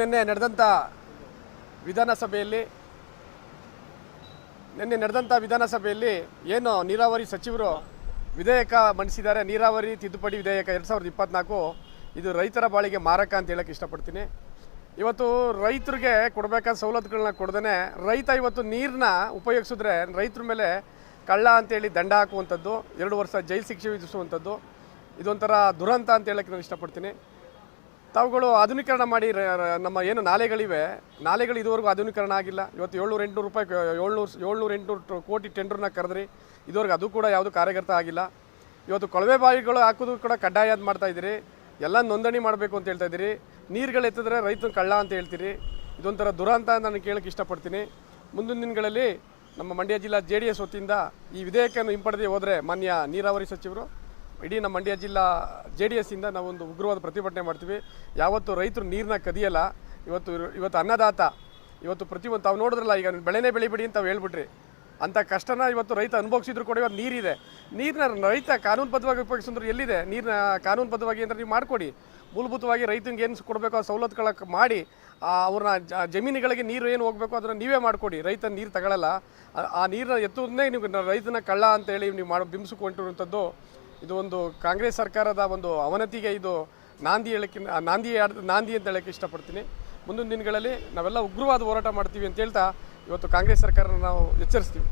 ನಿನ್ನೆ ನಡೆದಂಥ ವಿಧಾನಸಭೆಯಲ್ಲಿ ಏನು ನೀರಾವರಿ ಸಚಿವರು ವಿಧೇಯಕ ಮಂಡಿಸಿದ್ದಾರೆ, ನೀರಾವರಿ ತಿದ್ದುಪಡಿ ವಿಧೇಯಕ 2024, ಇದು ರೈತರ ಬಾಳಿಗೆ ಮಾರಕ ಅಂತ ಹೇಳಕ್ಕೆ ಇಷ್ಟಪಡ್ತೀನಿ. ಇವತ್ತು ರೈತರಿಗೆ ಕೊಡಬೇಕಾದ ಸವಲತ್ತುಗಳನ್ನ ಕೊಡದೇ ರೈತ ಇವತ್ತು ನೀರನ್ನ ಉಪಯೋಗಿಸಿದ್ರೆ ರೈತರ ಮೇಲೆ ಕಳ್ಳ ಅಂತೇಳಿ ದಂಡ ಹಾಕುವಂಥದ್ದು, 2 ವರ್ಷ ಜೈಲು ಶಿಕ್ಷೆ ವಿಧಿಸುವಂಥದ್ದು, ಇದೊಂಥರ ದುರಂತ ಅಂತ ಹೇಳಕ್ಕೆ ನಾನು ಇಷ್ಟಪಡ್ತೀನಿ. ತಾವುಗಳು ಆಧುನೀಕರಣ ಮಾಡಿ ನಮ್ಮ ಏನು ನಾಲೆಗಳು ಇದುವರೆಗೂ ಆಧುನೀಕರಣ ಆಗಿಲ್ಲ. ಇವತ್ತು 700-800 ಕೋಟಿ ಟೆಂಡರ್ನ ಕರೆದ್ರಿ, ಇದುವರೆಗೂ ಅದು ಕೂಡ ಯಾವುದು ಕಾರ್ಯಗತ ಆಗಿಲ್ಲ. ಇವತ್ತು ಕೊಳವೆ ಬಾವಿಗಳು ಹಾಕೋದು ಕೂಡ ಕಡ್ಡಾಯ ಮಾಡ್ತಾ ಇದ್ದೀರಿ, ಎಲ್ಲ ನೋಂದಣಿ ಮಾಡಬೇಕು ಅಂತ ಹೇಳ್ತಾ ಇದ್ದೀರಿ. ನೀರುಗಳು ಎತ್ತಿದ್ರೆ ರೈತನ ಕಳ್ಳ ಅಂತ ಹೇಳ್ತೀರಿ. ಇದೊಂಥರ ದುರಂತ ನಾನು ಕೇಳಕ್ಕೆ ಇಷ್ಟಪಡ್ತೀನಿ. ಮುಂದಿನ ದಿನಗಳಲ್ಲಿ ನಮ್ಮ ಮಂಡ್ಯ ಜಿಲ್ಲಾ JDS ವತಿಯಿಂದ ಈ ವಿಧೇಯಕವನ್ನು ಹಿಂಪಡೆದೇ ಹೋದರೆ ಮಾನ್ಯ ನೀರಾವರಿ ಸಚಿವರು, ಇಡೀ ನಮ್ಮ ಮಂಡ್ಯ ಜಿಲ್ಲಾ JDS ಇಂದ ನಾವೊಂದು ಉಗ್ರವಾದ ಪ್ರತಿಭಟನೆ ಮಾಡ್ತೀವಿ. ಯಾವತ್ತು ರೈತರು ನೀರನ್ನ ಕದಿಯಲ್ಲ. ಇವತ್ತು ಅನ್ನದಾತ, ಇವತ್ತು ಪ್ರತಿಯೊಂದು ತಾವು ನೋಡಿದ್ರಲ್ಲ, ಈಗ ಬೆಳೆನೇ ಬೆಳಿಬೇಡಿ ಅಂತ ಹೇಳ್ಬಿಟ್ರಿ, ಅಂಥ ಕಷ್ಟನ ಇವತ್ತು ರೈತ ಅನುಭವಿಸಿದ್ರು ಕೂಡ ಇವತ್ತು ನೀರಿದೆ. ನೀರನ್ನ ರೈತ ಕಾನೂನುಬದ್ಧವಾಗಿ ಉಪಯೋಗಿಸಿದ್ರು ಎಲ್ಲಿದೆ? ನೀರನ್ನ ಕಾನೂನುಬದ್ಧವಾಗಿ ಅಂದರೆ ನೀವು ಮಾಡಿಕೊಡಿ. ಮೂಲಭೂತವಾಗಿ ರೈತನಿಗೆ ಏನು ಕೊಡಬೇಕು ಆ ಸವಲತ್ತುಗಳ ಮಾಡಿ ಅವ್ರನ್ನ ಜಮೀನುಗಳಿಗೆ ನೀರು ಏನು ಹೋಗಬೇಕು ಅದನ್ನು ನೀವೇ ಮಾಡಿಕೊಡಿ. ರೈತ ನೀರು ತಗೊಳ್ಳಲ್ಲ, ಆ ನೀರನ್ನ ಎತ್ತುವುದನ್ನೇ ನೀವು ರೈತನ ಕಳ್ಳ ಅಂತೇಳಿ ನೀವು ಬಿಂಬಿಸಿಕೊಂಡಿರುವಂಥದ್ದು. ಇದು ಒಂದು ಕಾಂಗ್ರೆಸ್ ಸರ್ಕಾರದ ಒಂದು ಅವನತಿಗೆ ಇದು ನಾಂದಿ ಅಂತ ಹೇಳಕ್ಕೆ ಇಷ್ಟಪಡ್ತೀನಿ. ಮುಂದಿನ ದಿನಗಳಲ್ಲಿ ನಾವೆಲ್ಲ ಉಗ್ರವಾದ ಹೋರಾಟ ಮಾಡ್ತೀವಿ ಅಂತ ಹೇಳ್ತಾ ಇವತ್ತು ಕಾಂಗ್ರೆಸ್ ಸರ್ಕಾರನ ನಾವು ಎಚ್ಚರಿಸ್ತೀವಿ.